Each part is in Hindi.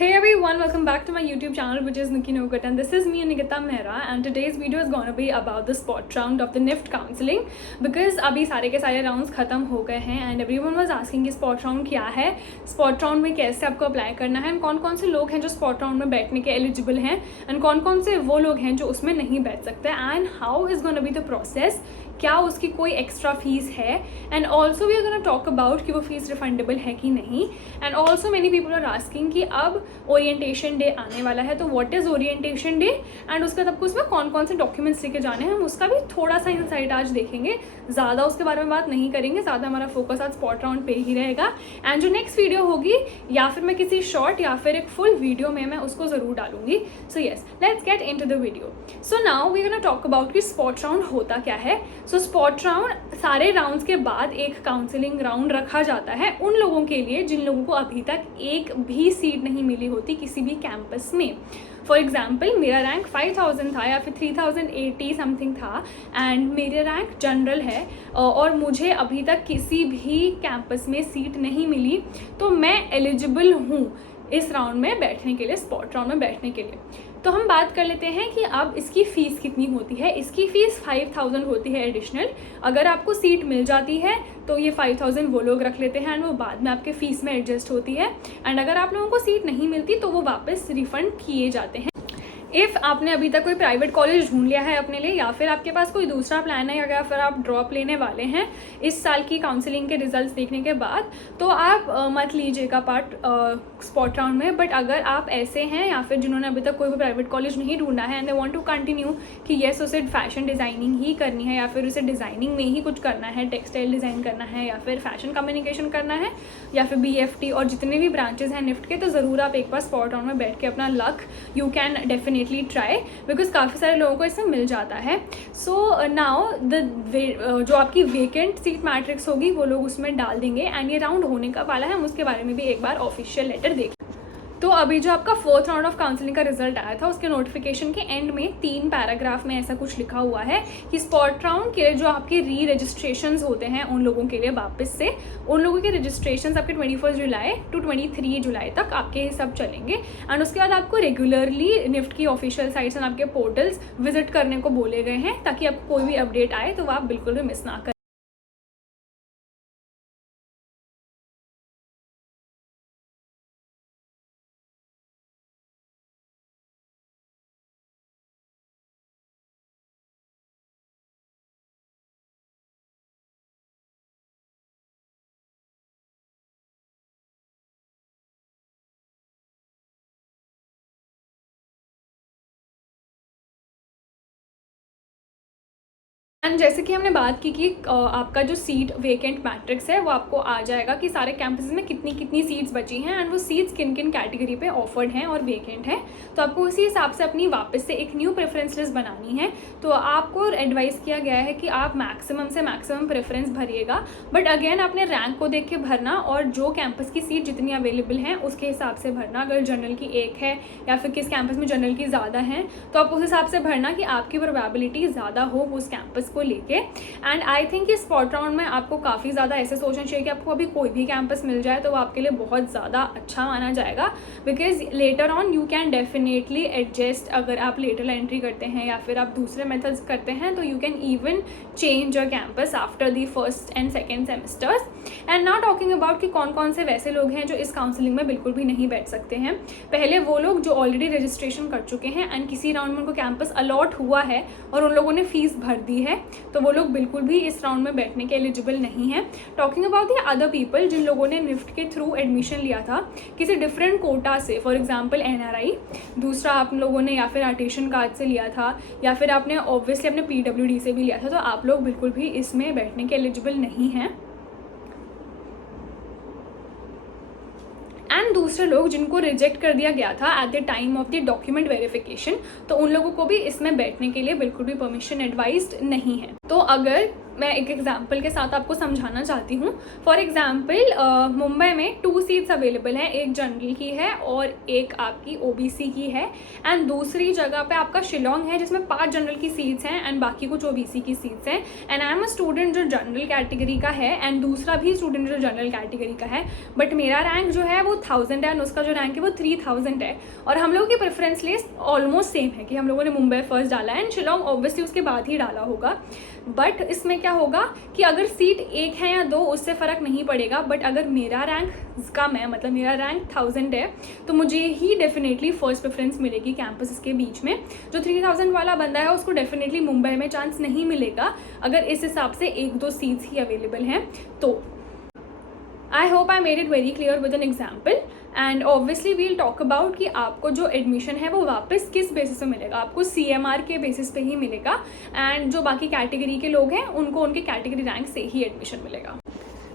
Hey everyone, welcome back to my YouTube channel, which is Nikki Nogat, and this is me, Nikita Mehra, and today's video is gonna be about the spot round of the NIFT counseling because अभी सारे के सारे राउंड्स खत्म हो गए हैं and everyone was asking कि स्पॉट राउंड क्या है, स्पॉट राउंड में कैसे आपको अप्लाई करना है, एंड कौन कौन से लोग हैं जो स्पॉट राउंड में बैठने के एलिजिबल हैं एंड कौन कौन से वो लोग हैं जो उसमें नहीं बैठ सकते, and how is gonna be the process, क्या उसकी कोई एक्स्ट्रा फीस है, and also we are gonna talk about कि वो फीस रिफंडेबल है कि नहीं, and also many people are asking कि अब ओरिएंटेशन डे आने वाला है तो what is orientation day and उसके तब उसमें कौन कौन से डॉक्यूमेंट्स लेके जाने हैं, हम उसका भी थोड़ा सा इंसाइट आज देखेंगे, ज़्यादा उसके बारे में बात नहीं करेंगे, ज़्यादा हमारा फोकस आज स्पॉट राउंड पे ही रहेगा। एंड जो नेक्स्ट वीडियो होगी या फिर मैं किसी शॉर्ट या फिर एक फुल वीडियो में मैं उसको ज़रूर डालूंगी। So yes, let's get into the video. So now we gonna talk about कि स्पॉट राउंड होता क्या है। सो स्पॉट राउंड सारे राउंड्स के बाद एक काउंसलिंग राउंड रखा जाता है उन लोगों के लिए जिन लोगों को अभी तक एक भी सीट नहीं मिली होती किसी भी कैंपस में। फॉर एग्जाम्पल, मेरा रैंक 5000 था या फिर 3080 समथिंग था एंड मेरा रैंक जनरल है और मुझे अभी तक किसी भी कैंपस में सीट नहीं मिली, तो मैं एलिजिबल हूँ इस राउंड में बैठने के लिए, स्पॉट राउंड में बैठने के लिए। तो हम बात कर लेते हैं कि अब इसकी फ़ीस कितनी होती है। इसकी फ़ीस 5000 होती है एडिशनल। अगर आपको सीट मिल जाती है तो ये 5000 वो लोग रख लेते हैं एंड वो बाद में आपके फ़ीस में एडजस्ट होती है, एंड अगर आप लोगों को सीट नहीं मिलती तो वो वापस रिफ़ंड किए जाते हैं। इफ़ आपने अभी तक कोई प्राइवेट कॉलेज ढूंढ लिया है अपने लिए या फिर आपके पास कोई दूसरा प्लान है या फिर आप ड्रॉप लेने वाले हैं इस साल की काउंसलिंग के रिजल्ट्स देखने के बाद, तो आप मत लीजिएगा पार्ट स्पॉट राउंड में। बट अगर आप ऐसे हैं या फिर जिन्होंने अभी तक कोई भी प्राइवेट कॉलेज नहीं ढूंढा है and they want to continue कि येस उसे फैशन डिज़ाइनिंग ही करनी है या फिर उसे डिज़ाइनिंग में ही कुछ करना है, टेक्सटाइल डिज़ाइन करना है या फिर फैशन कम्युनिकेशन करना है या फिर BFT और जितने भी ब्रांचेज हैं निफ्ट के, तो ज़रूर आप एक बार स्पॉट राउंड में बैठ के अपना luck you can definitely try, because काफ़ी सारे लोगों को इसमें मिल जाता है। सो नाउ जो आपकी वेकेंट सीट मैट्रिक्स होगी वो लोग उसमें डाल देंगे एंड ये राउंड होने का वाला है, हम उसके बारे में भी एक बार ऑफिशियल लेटर देख। तो अभी जो आपका 4th राउंड ऑफ काउंसलिंग का रिजल्ट आया था उसके नोटिफिकेशन के एंड में 3 पैराग्राफ में ऐसा कुछ लिखा हुआ है कि स्पॉट राउंड के लिए जो आपके री रजिस्ट्रेशंस होते हैं उन लोगों के लिए वापस से उन लोगों के रजिस्ट्रेशंस आपके 21 जुलाई टू 23 जुलाई तक आपके ये सब चलेंगे, एंड उसके बाद आपको रेगुलरली निफ्ट की ऑफिशियल साइट्स एंड आपके पोर्टल्स विजिट करने को बोले गए हैं ताकि आपको कोई भी अपडेट आए तो आप बिल्कुल भी मिस ना करें। एंड जैसे कि हमने बात की कि आपका जो सीट वेकेंट मैट्रिक्स है वो आपको आ जाएगा कि सारे कैंपसेस में कितनी कितनी सीट्स बची हैं एंड वो सीट्स किन किन कैटेगरी पे ऑफर्ड हैं और वेकेंट हैं, तो आपको उसी हिसाब से अपनी वापस से एक न्यू प्रेफरेंस लिस्ट बनानी है। तो आपको एडवाइस किया गया है कि आप मैक्सिमम से मैक्सिमम प्रेफरेंस भरिएगा, बट अगेन आपने रैंक को देख के भरना और जो कैंपस की सीट जितनी अवेलेबल हैं उसके हिसाब से भरना। अगर जनरल की 1 है या फिर किस कैंपस में जनरल की ज़्यादा है तो आप उस हिसाब से भरना कि आपकी प्रोबेबिलिटी ज़्यादा हो उस कैंपस को लेके। एंड आई थिंक इस स्पॉट राउंड में आपको काफ़ी ज़्यादा ऐसे सोचना चाहिए कि आपको अभी कोई भी कैंपस मिल जाए तो वो आपके लिए बहुत ज़्यादा अच्छा माना जाएगा, because later on you can definitely adjust. अगर आप लेटर एंट्री करते हैं या फिर आप दूसरे मेथड्स करते हैं तो you can even change your campus after the 1st and 2nd semesters. And now talking about कि कौन कौन से वैसे लोग हैं जो इस काउंसलिंग में बिल्कुल भी नहीं बैठ सकते हैं। पहले वो लोग जो ऑलरेडी रजिस्ट्रेशन कर चुके हैं एंड किसी राउंड में उनको कैंपस अलॉट हुआ है और उन लोगों ने फीस भर दी है, तो वो लोग बिल्कुल भी इस राउंड में बैठने के एलिजिबल नहीं है। Talking about the other people जिन लोगों ने निफ्ट के थ्रू एडमिशन लिया था किसी डिफरेंट कोटा से, फॉर एग्जांपल NRI, दूसरा आप लोगों ने या फिर आर्टिशन कार्ड से लिया था या फिर आपने ऑब्वियसली अपने PWD से भी लिया था, तो आप लोग बिल्कुल भी इसमें बैठने के एलिजिबल नहीं हैं। एंड दूसरे लोग जिनको रिजेक्ट कर दिया गया था at the time of the document verification, तो उन लोगों को भी इसमें बैठने के लिए बिल्कुल भी परमिशन एडवाइज्ड नहीं है। तो अगर मैं एक एग्जांपल के साथ आपको समझाना चाहती हूँ. फॉर एग्जांपल मुंबई में 2 सीट्स अवेलेबल हैं, एक जनरल की है और एक आपकी ओबीसी की है. एंड दूसरी जगह पे आपका शिलोंग है जिसमें 5 जनरल की सीट्स हैं एंड बाकी कुछ ओबीसी की सीट्स हैं. And I am a student जो जनरल कैटेगरी का है एंड दूसरा भी स्टूडेंट जो जनरल कैटेगरी का है. बट मेरा रैंक जो है वो 1000 है एंड उसका जो रैंक है वो 3000 है. और हम लोगों की प्रेफरेंस लिस्ट ऑलमोस्ट सेम है कि हम लोगों ने मुंबई फर्स्ट डाला है एंड शिलोंग ऑब्वियसली उसके बाद ही डाला होगा. बट इसमें क्या होगा कि अगर सीट 1 है या 2 उससे फ़र्क नहीं पड़ेगा. बट अगर मेरा रैंक कम है, मतलब मेरा रैंक 1000 है, तो मुझे ही डेफिनेटली फर्स्ट प्रेफरेंस मिलेगी कैंपस के बीच में. जो 3000 वाला बंदा है उसको डेफिनेटली मुंबई में चांस नहीं मिलेगा अगर इस हिसाब से 1-2 सीट्स ही अवेलेबल हैं. तो I hope I made it very clear with an example. And obviously we'll talk about कि आपको जो एडमिशन है वो वापस किस बेसिस पे मिलेगा. आपको CMR के बेसिस पे ही मिलेगा एंड जो बाकी कैटेगरी के लोग हैं उनको उनके कैटेगरी रैंक से ही एडमिशन मिलेगा.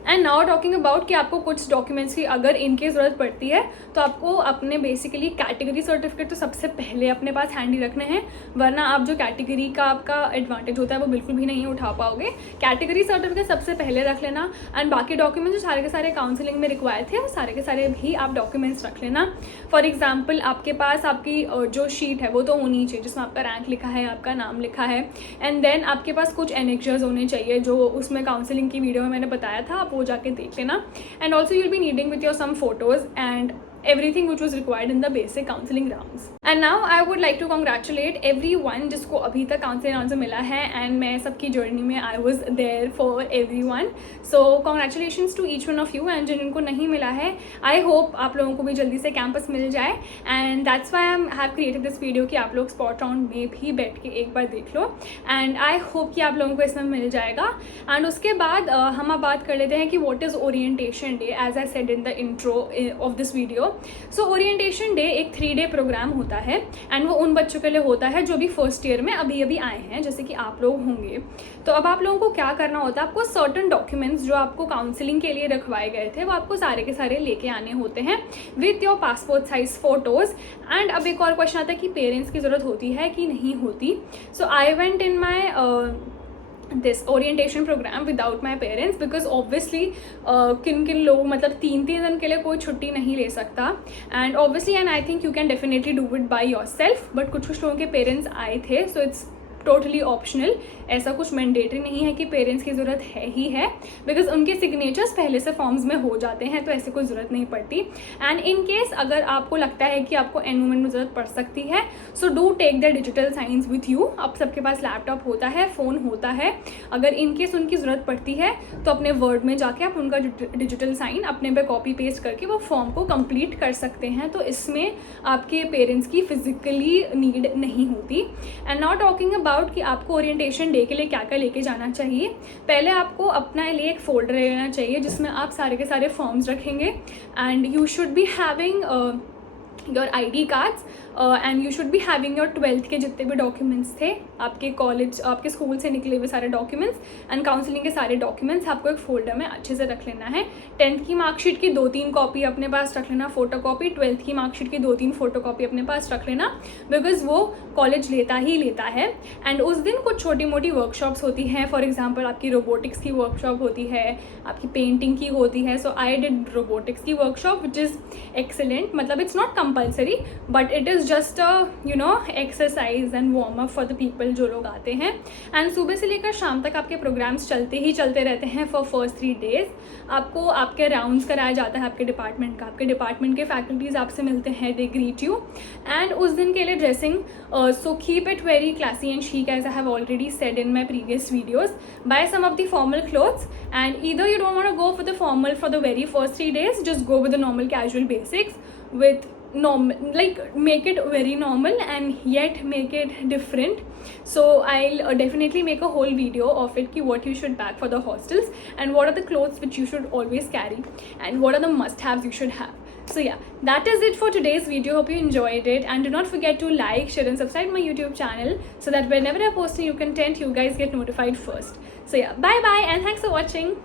एंड नाउ टॉकिंग अबाउट कि आपको कुछ डॉक्यूमेंट्स की अगर इनके ज़रूरत पड़ती है तो आपको अपने बेसिकली कैटेगरी सर्टिफिकेट तो सबसे पहले अपने पास हैंडी रखने हैं, वरना आप जो कैटेगरी का आपका एडवांटेज होता है वो बिल्कुल भी नहीं उठा पाओगे. कैटेगरी सर्टिफिकेट सबसे पहले रख लेना एंड बाकी डॉक्यूमेंट्स जो सारे के सारे काउंसलिंग में रिक्वायर थे वो सारे के सारे भी आप डॉक्यूमेंट्स रख लेना. फॉर एग्जाम्पल आपके पास आपकी जो शीट है वो तो होनी चाहिए जिसमें आपका रैंक लिखा है, आपका नाम लिखा है. एंड देन आपके पास कुछ एनेक्चर्स होने चाहिए जो उसमें काउंसलिंग की वीडियो में मैंने बताया था, आप वो जाके देख लेना. And also you'll be needing with your some photos and everything which was required in the basic counseling rounds. And now I would like to congratulate everyone जिसको अभी तक counseling आंसर मिला है and मैं सबकी journey में I was there for everyone. So congratulations to each one of you and जिनको नहीं मिला है I hope आप लोगों को भी जल्दी से campus मिल जाए. And that's why I have created this video कि आप लोग spot round में भी बैठ के एक बार देख लो. And I hope कि आप लोगों को इसमें मिल जाएगा. And उसके बाद हम अब बात कर लेते हैं कि what is orientation day as I said in the intro of this video. So orientation day एक 3-day प्रोग्राम होता है एंड वो उन बच्चों के लिए होता है जो भी फर्स्ट ईयर में अभी अभी आए हैं, जैसे कि आप लोग होंगे. तो अब आप लोगों को क्या करना होता है, आपको सर्टन डॉक्यूमेंट्स जो आपको काउंसलिंग के लिए रखवाए गए थे वो आपको सारे के सारे लेके आने होते हैं with your passport size photos. And अब एक और क्वेश्चन आता है कि पेरेंट्स की ज़रूरत होती है कि नहीं होती. So I went in my this orientation program without my parents because obviously किन किन लोग मतलब 3 दिन के लिए कोई छुट्टी नहीं ले सकता. And obviously and I think you can definitely do it by yourself, but कुछ लोगों के पेरेंट्स आए थे सो इट्स टोटली ऑप्शनल. ऐसा कुछ मैंडेटरी नहीं है कि पेरेंट्स की ज़रूरत है ही है बिकॉज उनके सिग्नेचर्स पहले से फॉर्म्स में हो जाते हैं, तो ऐसे कोई ज़रूरत नहीं पड़ती. एंड इन केस अगर आपको लगता है कि आपको एंड मोमेंट में ज़रूरत पड़ सकती है so do take the digital science with you. अब सबके पास लैपटॉप होता है, फ़ोन होता है. अगर इन केस उनकी ज़रूरत पड़ती है तो अपने वर्ड में जाके आप उनका डिजिटल साइन अपने पे कॉपी पेस्ट करके वो फॉर्म को कंप्लीट कर सकते हैं. तो इसमें आपके पेरेंट्स की फिजिकली नीड नहीं होती. एंड नॉट टॉकिंग अबाउट कि आपको ओरिएंटेशन डे के लिए क्या क्या लेके जाना चाहिए. पहले आपको अपना लिए एक फोल्डर लेना चाहिए जिसमें आप सारे के सारे फॉर्म्स रखेंगे and you should be having your ID cards and you should be having your 12th के जितने भी डॉक्यूमेंट्स थे, आपके कॉलेज आपके स्कूल से निकले हुए सारे डॉक्यूमेंट्स एंड काउंसलिंग के सारे डॉक्यूमेंट्स आपको एक फोल्डर में अच्छे से रख लेना है. 10th की मार्कशीट की 2-3 कॉपी अपने पास रख लेना, फोटो कॉपी. 12th की मार्कशीट की 2-3 फोटो कॉपी अपने पास रख लेना बिकॉज वो कॉलेज लेता ही लेता है. एंड उस दिन कुछ छोटी मोटी वर्कशॉप्स होती हैं. फॉर एग्जाम्पल आपकी रोबोटिक्स की वर्कशॉप होती है, आपकी पेंटिंग की होती है. सो आई डिड रोबोटिक्स की वर्कशॉप विच इज़ एक्सेलेंट. मतलब it's not compulsory but it is just exercise and warm up for the people जो लोग आते हैं. एंड सुबह से लेकर शाम तक आपके प्रोग्राम्स चलते ही चलते रहते हैं फॉर फर्स्ट 3 days. आपको आपके राउंड्स कराया जाता है आपके डिपार्टमेंट का. आपके डिपार्टमेंट के फैकल्टीज़ आपसे मिलते हैं, दे ग्रीट यू. एंड उस दिन के लिए dressing so keep it very classy and chic as I have already said in my previous videos. Buy some of the formal clothes and either you don't want to go for the formal for the very first 3 days, just go with the normal casual basics with normal, like make it very normal and yet make it different. So I'll definitely make a whole video of it ki what you should pack for the hostels and what are the clothes which you should always carry and what are the must-haves you should have. So yeah, that is it for today's video. Hope you enjoyed it and do not forget to like, share and subscribe my YouTube channel so that whenever I post a new content you guys get notified first. So yeah, bye bye and thanks for watching.